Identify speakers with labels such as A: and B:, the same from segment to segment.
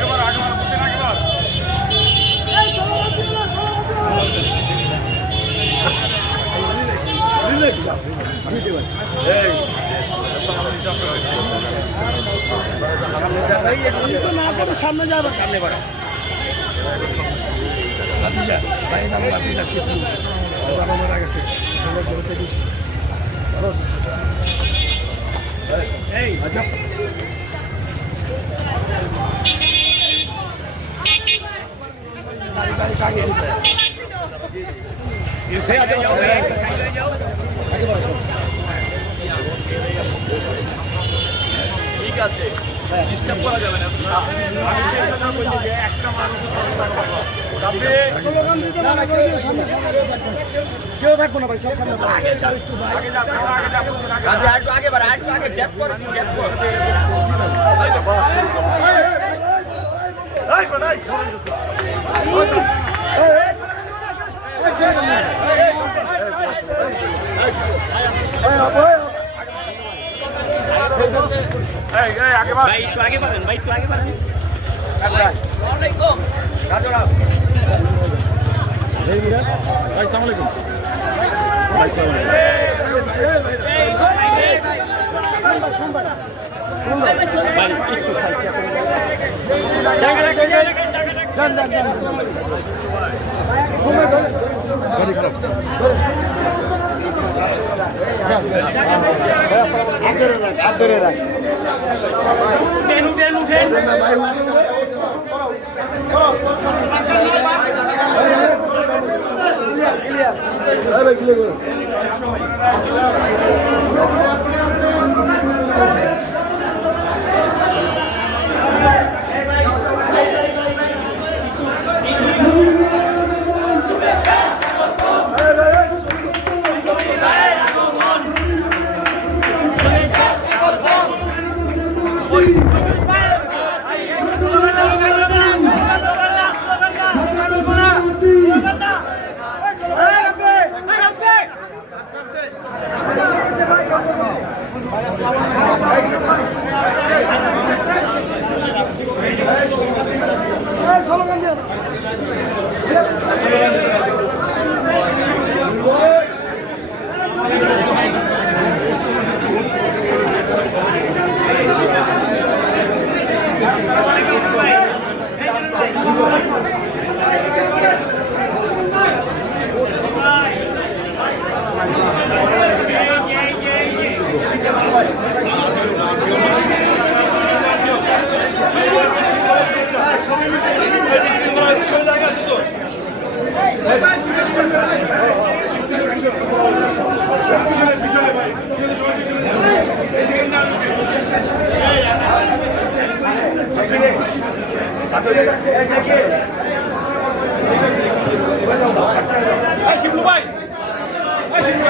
A: Come on. সামনে যাবে আমরা জমিতে দিয়েছি আচ্ছা গাড়ি গাড়ি গাড়ি
B: ঠিক করা যাবে না একটা মানুষ।
A: কেউ থাকব না ভাই সব। আগে যাও একটু
B: আগে আগে আগে বার আগে আগে ট্যাপ কর ট্যাপ কর এই এই আগে বার ভাই একটু আগে বাড়েন। ভাই একটু আগে আসসালামু
C: ভাই সালাম আলাইকুম
A: হাত ধরে রাখ হাত ধরে রাখ
B: উঠেন উঠেন উঠেন
A: আরে গিলে গেল
B: শিবলু ভাই শিবলু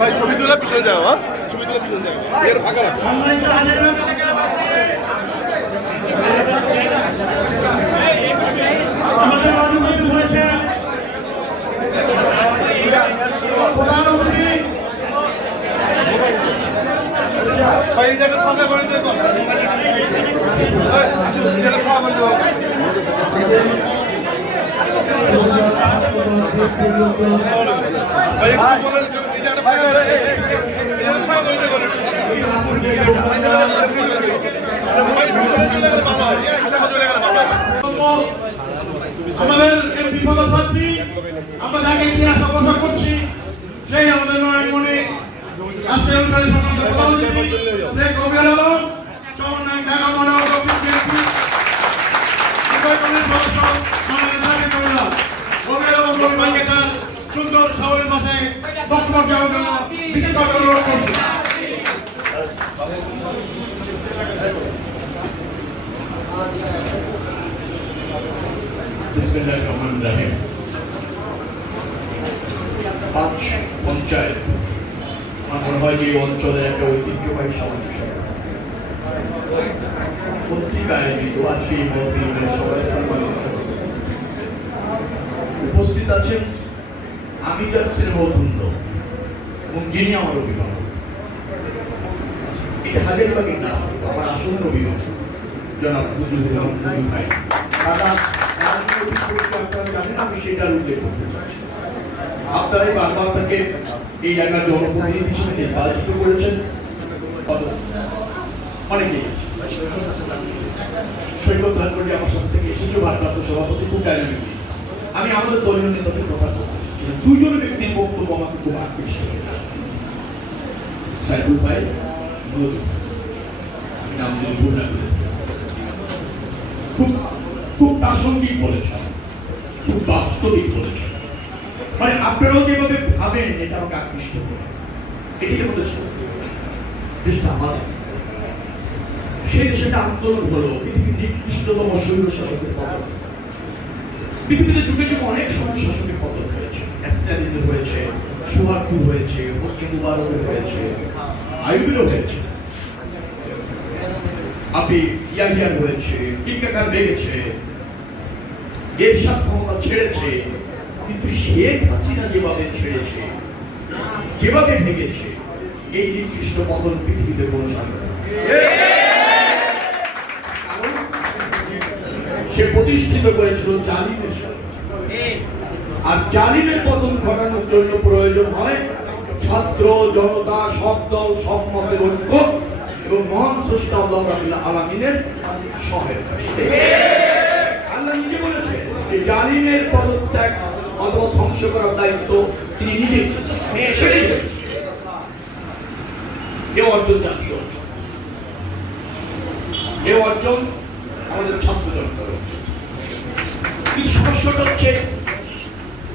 B: ভাই
C: ছবি তুলে পিছনে যাও হ্যাঁ ছবি তুলে পিছনে
D: ইতিহাস অগ্রসর করছি। সেই আমাদের নয়নমণি রাষ্ট্রীয় অনুসারে সম্মানিত প্রধানমন্ত্রী শেখ আলম সমন্বয় ঢাকা মহানগর দক্ষিণ বিএনপি সদস্য সুন্দর
C: পাঁচ পঞ্চায়েত। আমার হয় যে এই অঞ্চলের একটা ঐতিহ্যবাহী সামাজিক। কর্তৃক আয়োজিত আজকে এই উপস্থিত আছেন আমিদার শ্রেণবন্ধ এবং যিনি আমার অভিভাবক। এটা হাজারবাগের না আমার আসনের অভিভাবক, জনাব মুজিবুর রহমান মুজিব ভাই। দাদা আমি সেটার উল্লেখ করতে চাচ্ছি আপনারা বারবার তাকে এই এলাকার জনপ্রতিনিধি হিসেবে নির্বাচিত করেছেন আছে। সৈকত ধানমন্ডি আমার সাথে থেকে এসেছে, ভারপ্রাপ্ত সভাপতি খুব ডায়নামিক আমি আমাদের দলীয় নেতাদের কথা। দুজন ব্যক্তির বক্তব্য আমাকে খুব আকৃষ্ট সাইফুল ভাই নাম খুব খুব প্রাসঙ্গিক বলেছেন। খুব বাস্তবিক বলেছেন। মানে আপনারাও যেভাবে ভাবেন, এটা আমাকে আকৃষ্ট করে। এটি আমাদের সত্য দেশটা আমাদের। সেই দেশে একটা আন্দোলন হলো, পৃথিবীর নিকৃষ্টতম শৈল শাসকের পতন। পৃথিবীতে যুগে যুগে অনেক সময় শাসকের পতন হয়েছে। অ্যাস্টালিনের হয়েছে সুহার্পুর হয়েছে হোসনি মুবারকের হয়েছে আইবিরও হয়েছে। আপনি ইয়াহিয়ার হয়েছে, টিকাকার লেগেছে এরশাদ ক্ষমতা ছেড়েছে কিন্তু শেখ হাসিনা যেভাবে ছেড়েছে, যেভাবে ভেঙেছে, এই নির্দিষ্ট পতন পৃথিবীতে কোনো সে প্রতিষ্ঠিত করেছিল জালিমের সাথে। আর জালিমের পতন ঘটানোর জন্য প্রয়োজন হয় ছাত্র, জনতা, সব দল, সব মতের ঐক্য এবং মহান স্রষ্টা আল্লাহ রাবুল আলমিনের সহায়তা। আল্লাহ নিজে বলেছে যে জালিমের পদত্যাগ অথবা ধ্বংস করার দায়িত্ব তিনি নিজে সেটাই করেছেন। এ অর্জন জাতীয় অর্জন এ অর্জন আমাদের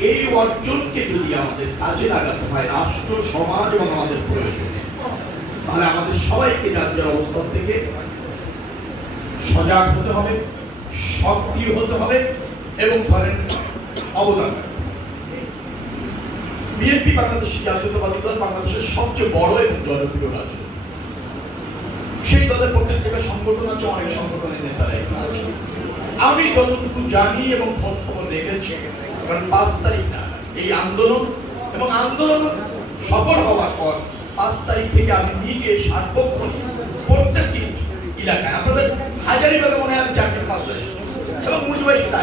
C: এই অর্জনকে যদি আমাদের কাজে লাগাতে হয়, রাষ্ট্র, সমাজ এবং আমাদের প্রয়োজনে, তাহলে আমাদের সবাইকে রাজ্যের অবস্থান থেকে সজাগ হতে হবে, সক্রিয় হতে হবে এবং ধরেন অবদান। বিএনপি বাংলাদেশ জাতীয়তাবাদী দল বাংলাদেশের সবচেয়ে বড় এবং জনপ্রিয় রাজ্য সেই দলের প্রত্যেক জায়গায় সংগঠন আছে, অনেক সংগঠনের নেতারা। আমি যতটুকু জানি এবং খোঁজ খবর রেখেছি কারণ পাঁচ তারিখ না, এই আন্দোলন এবং আন্দোলন সফল হওয়ার পর পাঁচ তারিখ থেকে আমি নিজে সার্বক্ষণ প্রত্যেকটি এলাকায়, আপনাদের হাজারিভাবে মনে হয় আমি চারটে পাঁচ এবং মুজিবাই সেটা।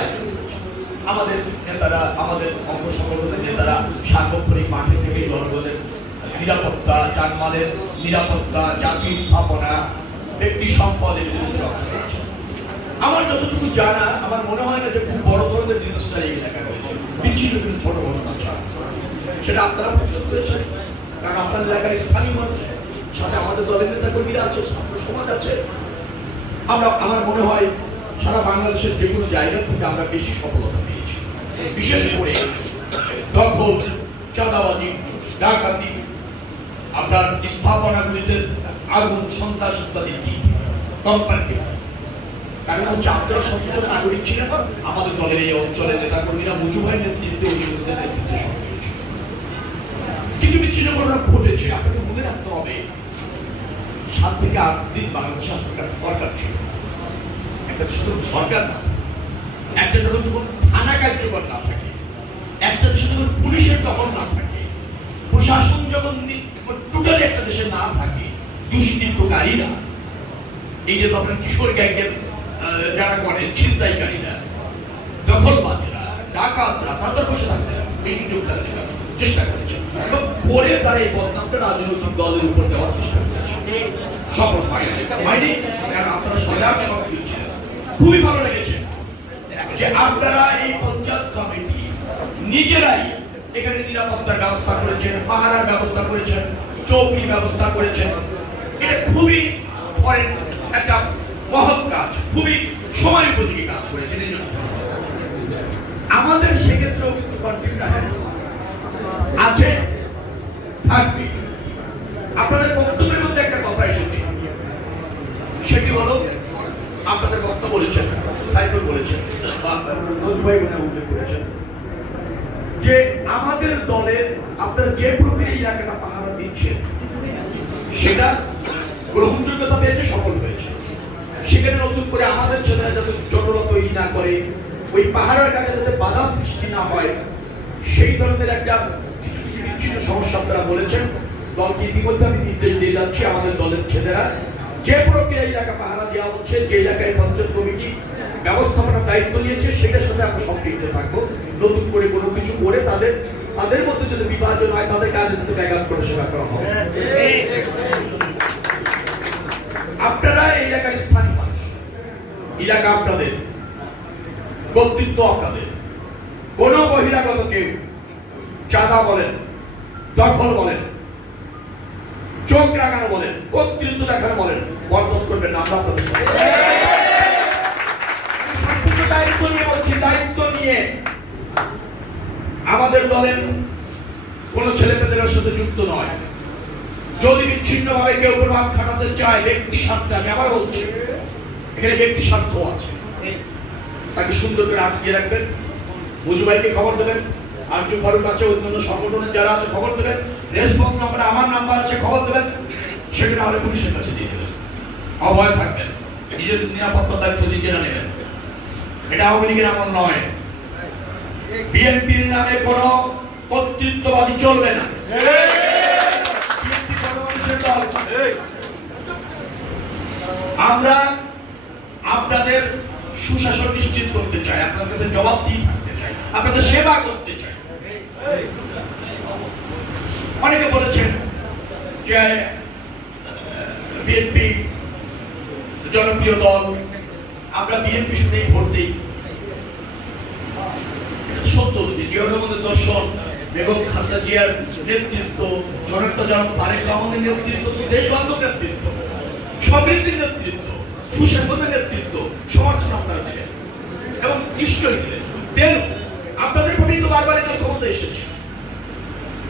C: আমাদের নেতারা, আমাদের অঙ্গ সংগঠনের নেতারা সার্বক্ষণিক মাঠে থেকে জনগণের নিরাপত্তা যানমালের নিরাপত্তা, জাতি স্থাপনা, ব্যক্তি সম্পদের বিরুদ্ধে রক্ষা করছে আমার যতটুকু জানা, আমার মনে হয় না যে খুব বড় ধরনের ডিজাস্টার এই এলাকায় হয়েছে। বিচ্ছিন্ন কিন্তু ছোট ঘটনা ছাড়া। সেটা আপনারা প্রতিরোধ করেছেন? কারণ আপনার এলাকার স্থানীয় মানুষ, সাথে আমাদের দলের নেতা কর্মীরা আছে, সমাজ আছে। আমরা, আমার মনে হয় সারা বাংলাদেশের যে কোনো জায়গা থেকে আমরা বেশি সফলতা পেয়েছি। বিশেষ করে দখল, চাঁদাবাজি, ডাকাতি আপনার স্থাপনাগুলিতে আগুন, সন্ত্রাস ইত্যাদি দিক কোম্পানিকে কারণ হচ্ছে আপনারা সচেতন নাগরিক ছিলেন আমাদের দলের এই অঞ্চলের নেতাকর্মীরা মুজুভাই নেতৃত্বে অভিযোগের নেতৃত্বে সক্রিয়। কিছু বিচ্ছিন্ন ঘটনা ঘটেছে, আপনাকে মনে রাখতে হবে, সাত থেকে আট দিন বাংলাদেশ সরকার ছিল। একটা শুধু সরকার না, একটা যখন যখন থানা কার্যকর না থাকে, একটা দেশে পুলিশের দখল না থাকে, প্রশাসন যখন টোটালি একটা দেশে না থাকে, দুষ্কৃতকারীরা, এই যে আপনার কিশোর গ্যাংয়ের যারা করেন ছিনতাইকারীরা, দখলবাজেরা, ডাকাতরা, তারা বসে থাকতে। বেশি যোগদান দেওয়ার চেষ্টা করেছে। এবং পরে তারা এই বদনামটা রাজনৈতিক দলের উপর দেওয়ার চেষ্টা করেছে। সফল হয়নি। কারণ আপনারা সজাগ সক্রিয় ছিলেন খুবই ভালো লেগেছে। যে আপনারা এই পঞ্চায়েত কমিটি নিজেরাই এখানে নিরাপত্তার ব্যবস্থা করেছেন, পাহারার ব্যবস্থা করেছেন, চৌকি ব্যবস্থা করেছেন। এটা খুবই ফরেন, একটা মহৎ কাজ, খুবই সময় উপযোগী কাজ করেছেন এই জন্য। আমাদের সেক্ষেত্রেও কিন্তু আছে, থাকবে। আপনাদের বক্তব্যের মধ্যে একটা কথা এসেছে। সেটি হলো বলেছেন সাইকেল বলেছেন, যে আমাদের দলের আপনার যে প্রক্রিয়া ইলাকাটা পাহারা দিচ্ছেন সেটা গ্রহণযোগ্যতা পেয়েছে, সফল হয়েছে। সেখানে নতুন করে আমাদের ছেলেরা যাতে জটলা তৈরি না করে, ওই পাহাড়ের কাছে যাতে বাধা সৃষ্টি না হয়, সেই ধরনের একটা কিছু কিছু বিচ্ছিন্ন সমস্যা আপনারা বলেছেন। দলটি ইতিমধ্যে আমি নির্দেশ দিয়ে যাচ্ছি, আমাদের দলের ছেলেরা যে প্রক্রিয়া এলাকা পাহারা দেওয়া হচ্ছে, যে এলাকায় পঞ্চায়েত কমিটি ব্যবস্থাপনার দায়িত্ব নিয়েছে, সেটার সাথে আমরা সম্পৃক্ত থাকব। নতুন করে কোনো কিছু করে তাদের তাদের মধ্যে যদি বিভাজন হয়, তাদের কাজে যাতে ব্যাঘাত করে সেবা করা হবে। আপনারা এই এলাকার স্থানীয় মানুষ। এলাকা আপনাদের কর্তৃত্ব আপনাদের। কোন বহিরাগত কেউ চাঁদা বলেন, দখল বলেন, চোখ রাখানো বলেন, কর্তৃত্ব দেখানো বলেন দায়িত্ব নিয়ে বলছি, দায়িত্ব নিয়ে আমাদের দলের কোন ছেলে পেলের সাথে যুক্ত নয়। যদি কেউ প্রভাব খাটাতে চায়, ব্যক্তি স্বার্থে, আমি আবার বলছি, এখানে ব্যক্তি স্বার্থ আছে। তাকে সুন্দর করে আটকিয়ে রাখবেন। মুজুবাইকে খবর দেবেন, আরজু ফারুক আছে, অন্যান্য সংগঠনের যারা আছে, খবর দেবেন। রেসপন্স নাম্বারে আমার নাম্বার আছে, খবর দেবেন। সেখানে হলে পুলিশের কাছে অভয় থাকবেন। নিজের নিরাপত্তা দায়িত্ব নিজেরা নেবেন। এটা আওয়ামী লীগের আমল নয়। বিএনপির নামে কোন কর্তৃত্ববাদী চলবে না। আমরা আপনাদের সুশাসন নিশ্চিত করতে চাই, আপনাদের কাছে জবাবদিহি থাকতে চাই, আপনাদের সেবা করতে চাই। অনেকে বলেছেন যে বিএনপি জনপ্রিয় দল, আমরা বিএনপি শুনেই ভোট দিই। সত্য যে দর্শন, বেগম জিয়ার নেতৃত্ব জনতা জনক তারেক রহমানের নেতৃত্ব দেশবান্ধব নেতৃত্ব সমৃদ্ধির নেতৃত্ব নেতৃত্ব, সমর্থন আপনারা দিলেন। এবং নিশ্চয়ই দিলেন। আপনাদের ভোটেই তো বারবার এটা ক্ষমতা এসেছে।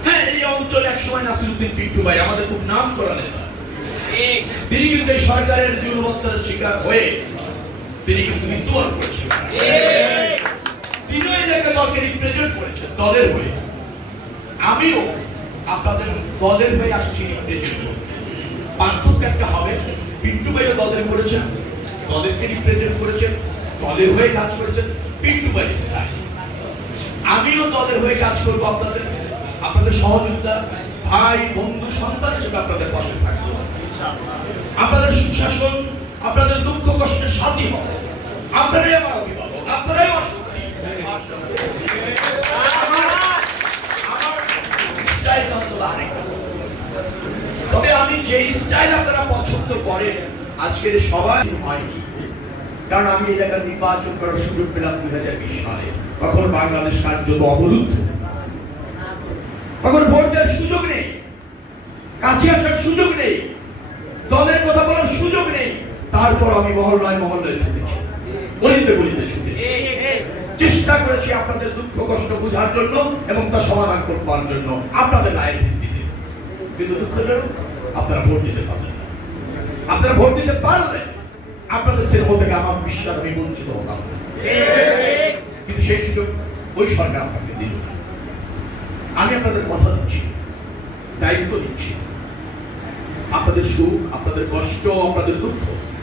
C: হ্যাঁ এই অঞ্চলে একসময় নাসিরুদ্দিন পিন্টু ভাই, আমাদের খুব নাম করা নেতা। তিনি কিন্তু এই সরকারের দুর্বত্তার শিকার হয়ে তিনি কিন্তু মৃত্যুবরণ করেছেন। তিনিও এলাকা দলকে রিপ্রেজেন্ট করেছেন দলের হয়ে। আমিও আপনাদের দলের হয়ে আসছি রিপ্রেজেন্ট পার্থক্য একটা হবে পিন্টু ভাইও দলের করেছেন দলেরকে রিপ্রেজেন্ট করেছেন দলের হয়ে কাজ করেছেন পিন্টু ভাই আমিও দলের হয়ে কাজ করব আপনাদের আপনাদের সহযোগিতা ভাই বন্ধু সন্তান হিসেবে আপনাদের পাশে থাকব। আপনাদের সুশাসন, আপনাদের দুঃখ কষ্টের সাথী হবে। আপনারাই আমার অভিভাবক, আপনারাই তবে আমি যে স্টাইল আপনারা পছন্দ করেন, আজকের সবাই হয়নি। কারণ আমি জায়গায় নির্বাচন করার সুযোগ পেলাম দুই হাজার বিশ সালে। তখন বাংলাদেশ কার্যত অবরুদ্ধ। তখন ভোট দেওয়ার সুযোগ নেই। কাছে আসার সুযোগ নেই। দলের কথা বলার সুযোগ নেই। তারপর আমি মহল্লায় মহল্লায় ছুটেছি। গলিতে গলিতে ছুটেছি। চেষ্টা করেছি আপনাদের দুঃখ, কষ্ট বোঝার জন্য এবং তা সমাধান করবার জন্য। আপনাদের রায়ের ভিত্তিতে। কিন্তু দুঃখজনক আপনারা ভোট দিতে পারলেন আপনারা ভোট দিতে পারলে আপনাদের স্নেহ থেকে আমার বিশ্বাস, আমি বঞ্চিত হতাম কিন্তু সেই সুযোগ ওই সরকার আমাকে দিল আমি আপনাদের কথা দিচ্ছি, দায়িত্ব দিচ্ছি। আপনাদের সুখ আপনাদের কষ্ট আপনাদের দুঃখ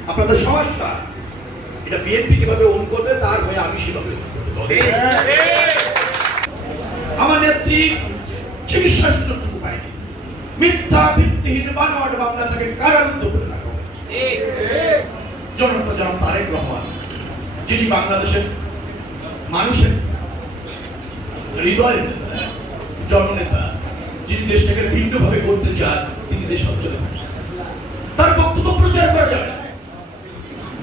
C: আপনাদের সমস্যা এটা বিএনপি কীভাবে ওন করবে তার হয়ে আমি সেভাবে আমার নেত্রী চিকিৎসা সুযোগ পায়নি। মিথ্যা ভিত্তিহীন বানোয়াট তাকে কারারুদ্ধ করে রাখা জনতা জন তারেক রহমান যিনি বাংলাদেশের মানুষের হৃদয়ের নেতা জননেতা যিনি দেশটাকে ভিন্নভাবে করতে চান, তিনি দেশ অঞ্চলে তার বক্তব্য প্রচার করা যাবে।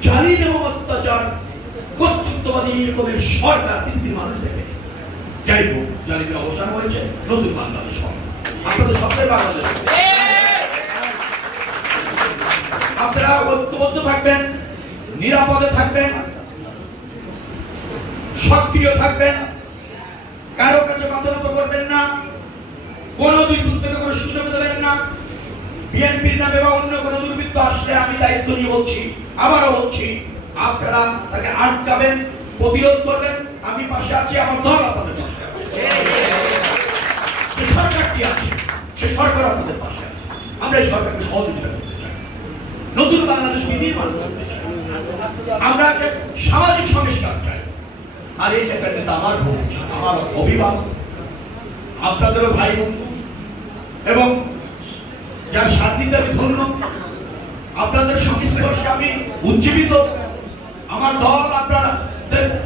C: জালিম এবং অত্যাচার, কর্তৃত্ববাদী এরকমের সরকার পৃথিবীর মানুষ দেখে। যাই হোক জালিমের অবসান হয়েছে, নতুন বাংলাদেশ আপনাদের সবটাই বাংলাদেশ আপনারা ঐক্যবদ্ধ থাকবেন, নিরাপদে থাকবেন, সক্রিয় থাকবেন, কারও কাছে মাথা করবেন না। কোন দুর্বৃত্ত থেকে কোনো সুযোগ দেবেন না। বিএনপির নামে বা অন্য কোনো দুর্বৃত্ত আসলে আমি দায়িত্ব নিয়ে বলছি, আবারও বলছি, আপনারা তাকে আটকাবেন, প্রতিরোধ করবেন, আমি পাশে আছি, আমার দল আপনাদের পাশে আছে। সে সরকার আপনাদের পাশে আছে। আমরা এই সরকারকে সহযোগিতা করতে চাই। নতুন বাংলাদেশ বিনির্মাণ করতে চাই। আমরা একটা সামাজিক সংস্কার চাই। আর এই আমার আমার অভিভাবক, আপনাদেরও ভাই বন্ধু এবং যার স্বাধীনতা আমি ধন্য, আপনাদের সংস্পর্শে আমি উজ্জীবিত। আমার দল আপনারা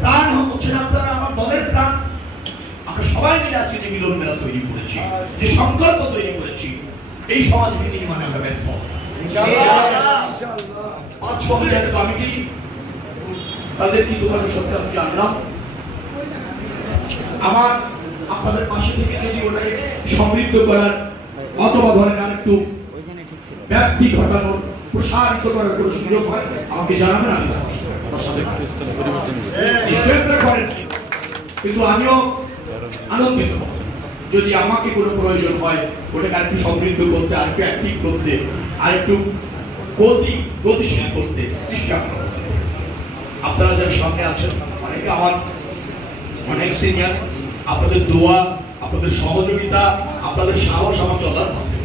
C: প্রাণ হচ্ছেন, আপনারা আমার দলের প্রাণ। আমরা সবাই মিলে আজকে যে মিলন মেলা তৈরি করেছি, যে সংকল্প তৈরি করেছি, এই সমাজ বিনির্মাণে আমরা ব্যর্থ। পাঁচ পঞ্চায়েত কমিটি, তাদের কি দোকানের সত্যি আমি জানলাম। আমার, আপনাদের পাশে থেকে যদি ওটাকে সমৃদ্ধ করার অথবা ধরেন আর একটু ব্যাপ্তি ঘটানোর প্রসারিত করার কোনো সুযোগ হয়? আমাকে জানাবেন আমি করেন। কিন্তু আমিও আনন্দিত। যদি আমাকে কোনো প্রয়োজন হয় ওটাকে আরেকটু সমৃদ্ধ করতে আরেকটু অ্যাক্টিভ করতে আরেকটু গতি গতিশীল করতে নিশ্চয় আপনারা করতে আপনারা যারা সামনে আছেন অনেকে আমার অনেক সিনিয়র আপনাদের দোয়া আপনাদের সহযোগিতা আপনাদের সাহস আমার চলার পথে।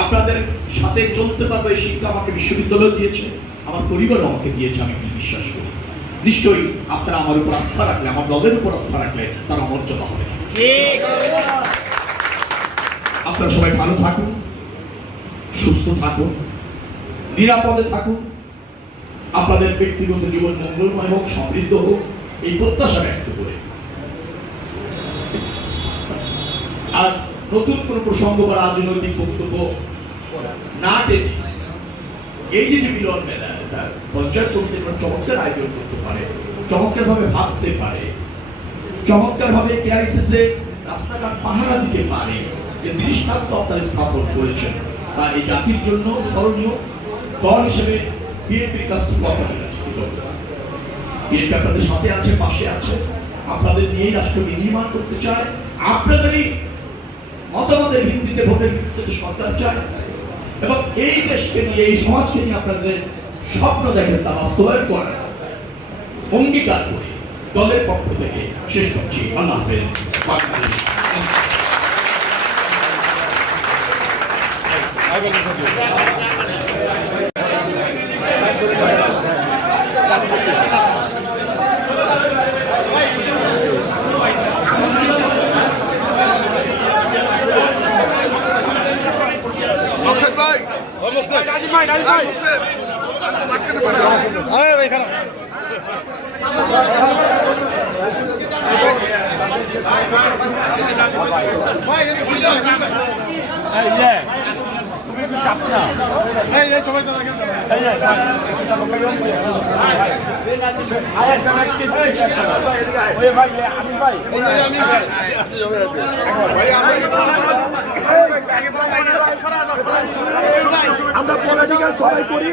C: আপনাদের সাথে চলতে পারবে এই শিক্ষা আমাকে বিশ্ববিদ্যালয় দিয়েছে আমার পরিবার আমাকে দিয়েছে আমি বিশ্বাস করি। নিশ্চয়ই আপনারা আমার উপর আস্থা রাখলে আমার দলের উপর আস্থা রাখলে তার অমর্যাদা হবে আপনারা সবাই ভালো থাকুন সুস্থ থাকুন নিরাপদে থাকুন। আপনাদের ব্যক্তিগত জীবন মঙ্গলময় হোক সমৃদ্ধ হোক এই প্রত্যাশা ব্যক্ত করে আর নতুন কোন প্রসঙ্গ বা রাজনৈতিক বক্তব্য না টেনে এই যে যে মিলন মেলা পঞ্চায়েত কমিটি চমৎকার আয়োজন করতে পারে চমৎকার ভাবে ভাবতে পারে চমৎকার ভাবে ক্রাইসিসে রাস্তাঘাট পাহারা দিতে পারে যে দৃষ্টান্ত আপনারা স্থাপন করেছেন। তা এই জাতির জন্য স্মরণীয় দল হিসেবে বিএনপির কাছ থেকে কথা বিএনপি আপনাদের সাথে আছে, পাশে আছে। আপনাদের নিয়েই রাষ্ট্র বিনির্মাণ করতে চায়। আপনাদেরই মতামতের ভিত্তিতে ভোটের ভিত্তিতে সরকার চায়। এবং এই দেশকে নিয়ে, এই সমাজকে নিয়ে আপনাদের স্বপ্ন দেখেন তা বাস্তবায়ন করে। অঙ্গীকার করে দলের পক্ষ থেকে শেষ করছি। আল্লাহ হাফেজ। বাংলাদেশ।
E: মকসেদ ভাই ও মকসেদ রাজি ভাই রাজি ভাই মকসেদ আরে ভাই খারাপ ভাই এদিকে বুঝতে পারছেন
B: এই যে তুমি একটু চাপ না
E: এই এই সবাই তো রাখেন
B: এই যে আরে তুমি একটু ওই ভাই আমি ভাই
E: আমি ভাই ভাই
A: আমরা পলিটিক্যাল সবাই করি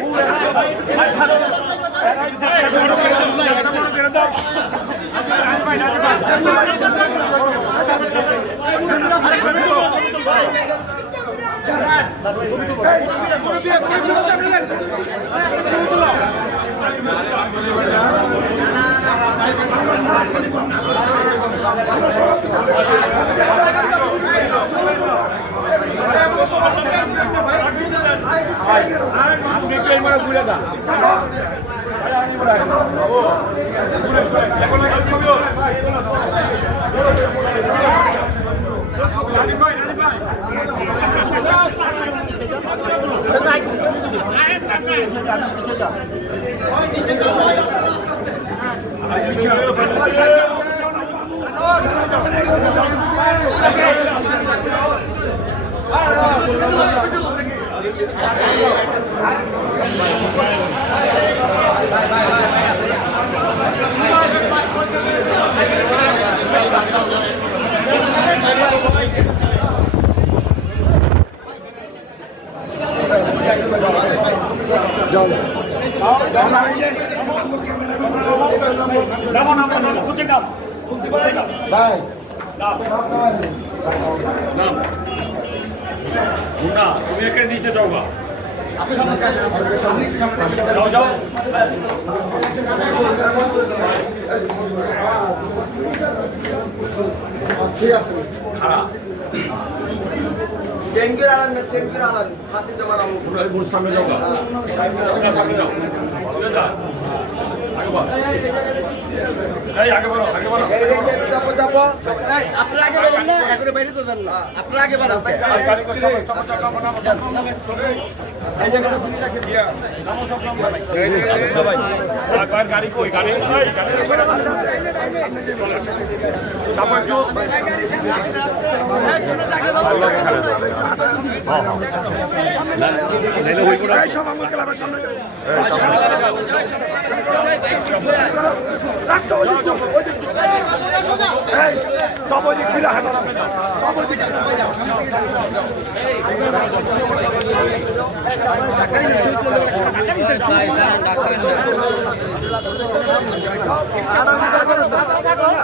B: এই মানে ঘুরে দাও এখন ছবি যেমন আমরা নাম খুঁজে নাম
A: ভাই
B: নাম নাম মুন্না তুমি এখানে নিচে যাও বা যাও
A: ঠিক আছে।
B: খারাপ
A: চেঙ্গুর আলান না চেঙ্গুর আলান হাতে জমা নামো
B: তোমরা এই মোর সামনে যাও তোমরা সামনে যাও বুঝে যা আগে বল এই আগে বলো আগে বলো
A: যাব যাব আপনারা আগে বেরোন না এখন বাইরে তো
B: সব আমার ক্লাবের সামনে সব ওই দিক ফিরে হাঁটো সব ওই দিক সামনে হাঁটো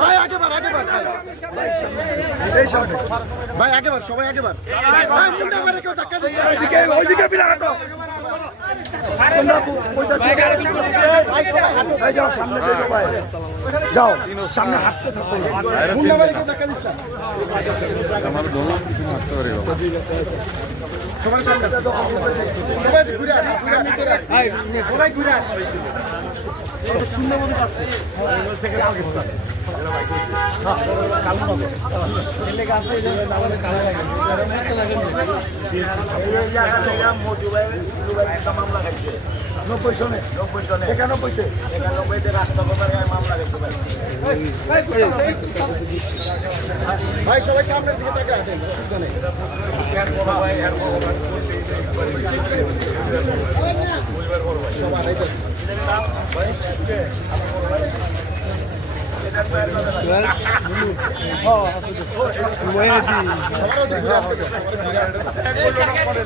A: ভাই আগে বার আগে বার এই সামনে। ভাই আগে বার সবাই আগে বার ভাই চিন্তা করে কেউ ধাক্কা না।
B: ওইদিকে ওইদিকে ফিরে হাঁটো তোমরা কইতাছি এই যাও সামনে যাও ভাই যাও সামনে হাঁটতে থাকো।
A: না সামনে সবাই ঘুরে আন ঘুরে আন, ঘুরে আন।
B: নব্বই সনে নব্বই সনে একানব্বইতে একানব্বইতে রাস্তা মামলা গেছে
A: ভাই সবাই সামনের দিকে তাকিয়ে আসেন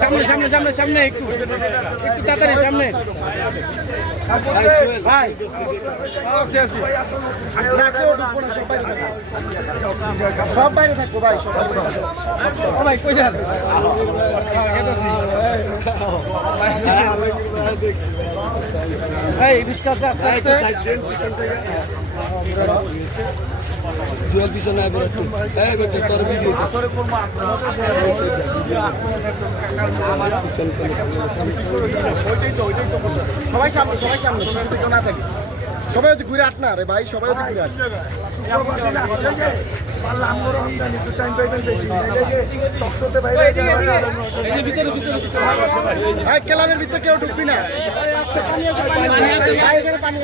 F: সামনে সামনে সামনে সামনে একটু একটু তাড়াতাড়ি, সামনে
A: ভাই সব বাইরে থাকব। ভাই।
F: ও ভাই, কই যান রিস্কা আস্তে আস্তে জুয়েল পিছনে আইবে একটু এই বেটা তোর ভিডিও
A: সবাই সামনে সবাই সামনে। পিছনে কেউ না থাকে সবাই ওদিকে ঘুরে আট না রে ভাই, সবাই ওদিকে ঘুরে আট ভাই, ক্লাবের ভিতরে কেউ ঢুকবি না। পানি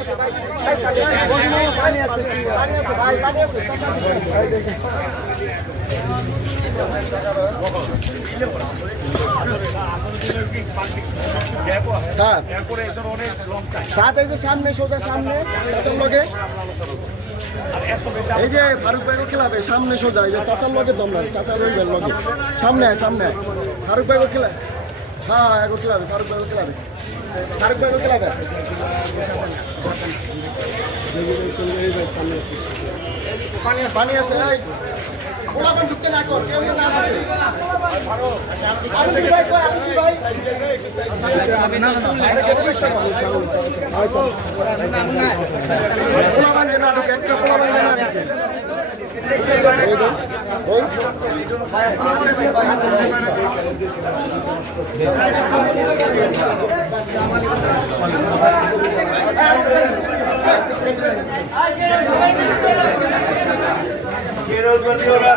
A: স্যার। এই যে সামনে সোজা সামনে চাচার লগে। এই যে ফারুক ভাইকে খেলাবে সামনে সোজা এই যে চাচার লগে দমলাম চাচার লগে। সামনে সামনে। ফারুক ভাইকে খেলা হ্যাঁ হ্যাঁ এগো খেলাবে ফারুক ভাইকে খেলাবে। ফারুক ভাইকে খেলাবে। পানি আছে, ওলাপান ঢুকতে না কর, কেউ না আমি কি ভাই আমি কি ভাই? পোলাবান যে না ঢুকে, একটা পোলাবান যে না ঢুকে।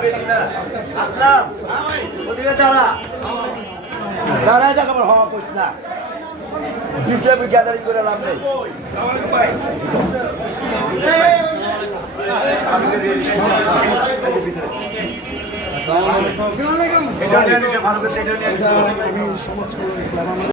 B: বেশি না। আসলাম। ওদিকে দাঁড়া। দাঁড়ায় দেখ আমার হওয়া করছি না। বিদ্যা গ্যাদারিং করে লাভ নেই। এটা নিয়ে ভারতের এটা নিয়ে নিছে